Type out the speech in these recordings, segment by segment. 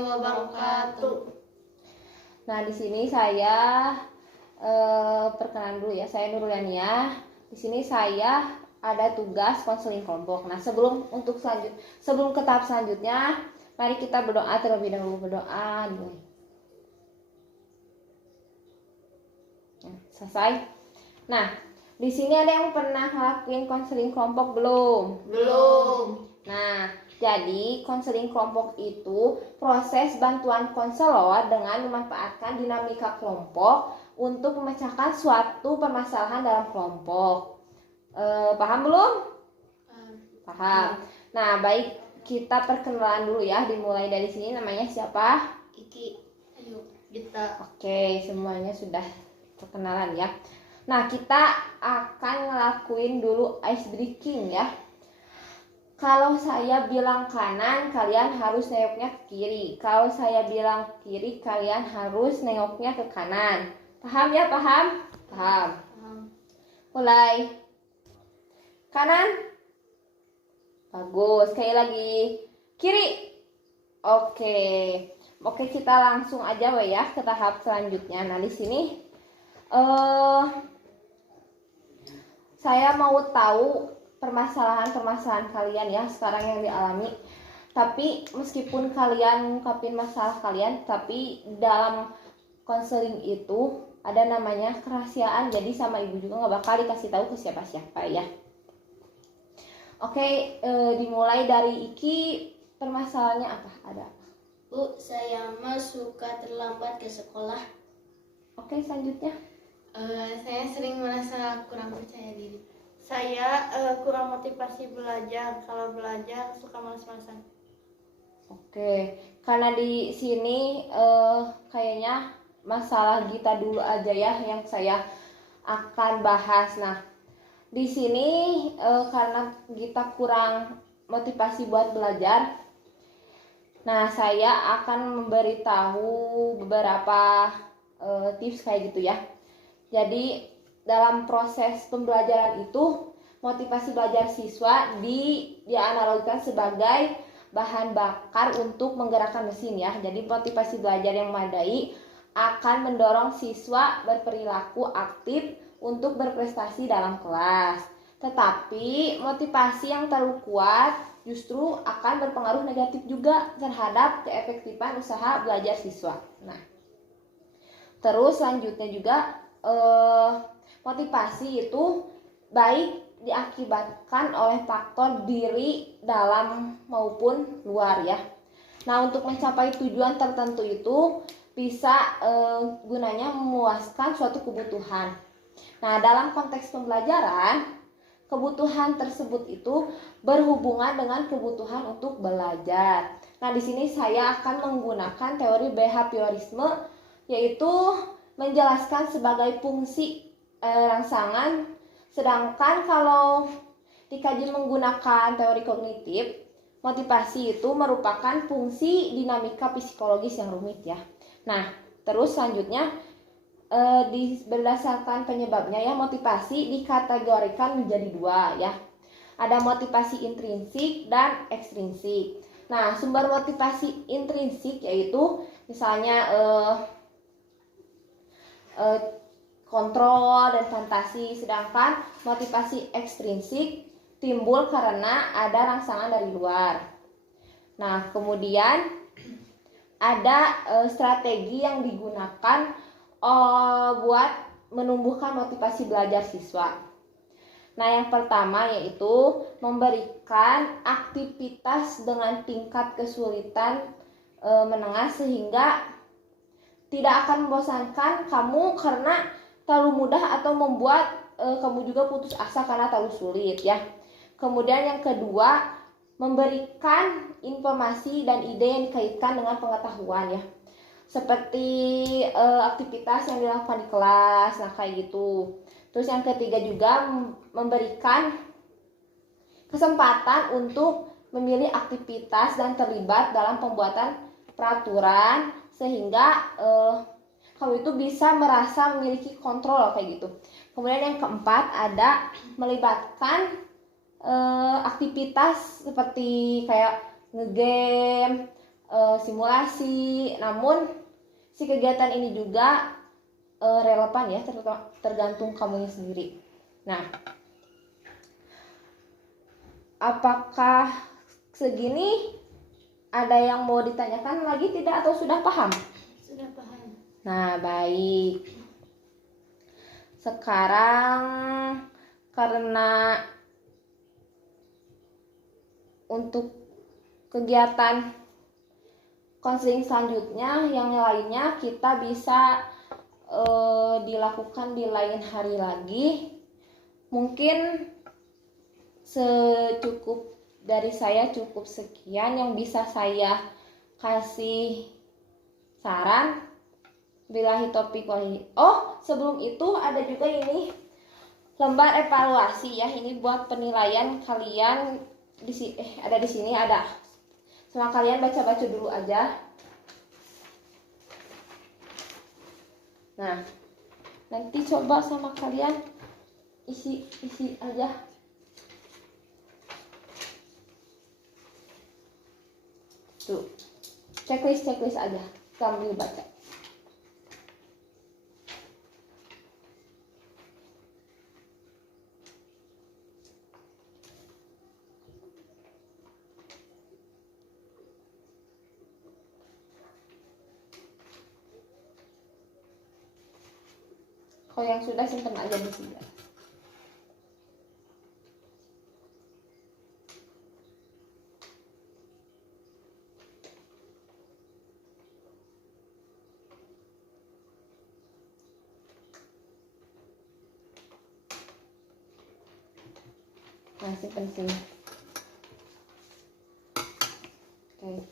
warahmatullahi wabarakatuh. Nah, di sini saya perkenalan dulu ya. Saya Nurliania. Di sini saya ada tugas konseling kelompok. Nah, sebelum ke tahap selanjutnya, mari kita berdoa terlebih dahulu. Berdoa dulu. Nah, selesai. Nah, di sini ada yang pernah ngelakuin konseling kelompok belum? Belum. Nah, jadi konseling kelompok itu proses bantuan konselor dengan memanfaatkan dinamika kelompok untuk memecahkan suatu permasalahan dalam kelompok. Paham belum? Paham. Nah, baik, kita perkenalan dulu ya. Dimulai dari sini. Namanya siapa? Iki. Ayo, kita. Oke, semuanya sudah perkenalan ya. Nah, kita akan ngelakuin dulu ice breaking ya. Kalau saya bilang kanan, kalian harus nengoknya ke kiri. Kalau saya bilang kiri, kalian harus nengoknya ke kanan. Paham ya? Paham? Paham. Mulai. Kanan. Bagus. Sekali lagi. Kiri. Oke, kita langsung aja ya ke tahap selanjutnya. Nah, di sini saya mau tahu permasalahan kalian ya sekarang yang dialami. Tapi meskipun kalian ngungkapin masalah kalian, tapi dalam konseling itu ada namanya kerahasiaan. Jadi sama ibu juga nggak bakal dikasih tahu ke siapa-siapa ya. Oke, dimulai dari Iki. Permasalahannya apa? Ada? Bu, saya mah suka terlambat ke sekolah. Oke, selanjutnya. Saya sering merasa kurang percaya diri. Saya kurang motivasi belajar. Kalau belajar suka malas-malasan. Oke, karena di sini kayaknya masalah Gita dulu aja ya yang saya akan bahas. Nah, di sini karena Gita kurang motivasi buat belajar, nah saya akan memberitahu beberapa tips kayak gitu ya. Jadi dalam proses pembelajaran itu motivasi belajar siswa dianalogikan sebagai bahan bakar untuk menggerakkan mesin ya. Jadi motivasi belajar yang memadai akan mendorong siswa berperilaku aktif untuk berprestasi dalam kelas. Tetapi motivasi yang terlalu kuat justru akan berpengaruh negatif juga terhadap keefektifan usaha belajar siswa. Nah, terus selanjutnya juga motivasi itu baik diakibatkan oleh faktor diri dalam maupun luar ya. Nah, untuk mencapai tujuan tertentu itu bisa gunanya memuaskan suatu kebutuhan. Nah, dalam konteks pembelajaran, kebutuhan tersebut itu berhubungan dengan kebutuhan untuk belajar. Nah, di sini saya akan menggunakan teori behaviorisme, yaitu menjelaskan sebagai fungsi rangsangan. Sedangkan kalau dikaji menggunakan teori kognitif, motivasi itu merupakan fungsi dinamika psikologis yang rumit ya. Nah, terus selanjutnya berdasarkan penyebabnya ya, motivasi dikategorikan menjadi dua ya. Ada motivasi intrinsik dan ekstrinsik. Nah, sumber motivasi intrinsik yaitu misalnya kontrol dan fantasi, sedangkan motivasi ekstrinsik timbul karena ada rangsangan dari luar. Nah, kemudian ada strategi yang digunakan buat menumbuhkan motivasi belajar siswa. Nah, yang pertama yaitu memberikan aktivitas dengan tingkat kesulitan menengah sehingga tidak akan membosankan kamu karena terlalu mudah atau membuat kamu juga putus asa karena terlalu sulit ya. Kemudian yang kedua, memberikan informasi dan ide yang dikaitkan dengan pengetahuan ya. Seperti aktivitas yang dilakukan di kelas, nah kayak gitu. Terus yang ketiga juga memberikan kesempatan untuk memilih aktivitas dan terlibat dalam pembuatan peraturan sehingga kamu itu bisa merasa memiliki kontrol kayak gitu. Kemudian yang keempat ada melibatkan aktivitas seperti kayak ngegame, simulasi. Namun si kegiatan ini juga relevan ya, tergantung kamunya sendiri. Nah, apakah segini ada yang mau ditanyakan lagi tidak atau sudah paham? Sudah paham. Nah, baik. Sekarang karena untuk kegiatan konseling selanjutnya yang lainnya kita bisa dilakukan di lain hari lagi. Mungkin secukup dari saya, cukup sekian yang bisa saya kasih saran. Billahi taufiq wal hidayah. Oh, sebelum itu ada juga ini lembar evaluasi ya. Ini buat penilaian kalian ada di sini ada. Sama kalian baca-baca dulu aja. Nah, nanti coba sama kalian isi aja. Tuh, checklist aja sambil baca. Kalau yang sudah simpan aja di sini. Nah, simpan sini. Oke.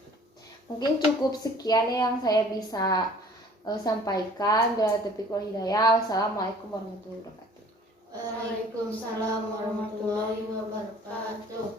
Mungkin cukup sekian yang saya bisa sampaikan. Bila taufiq wal hidayah. Wassalamualaikum warahmatullahi wabarakatuh. Waalaikumsalam warahmatullahi wabarakatuh.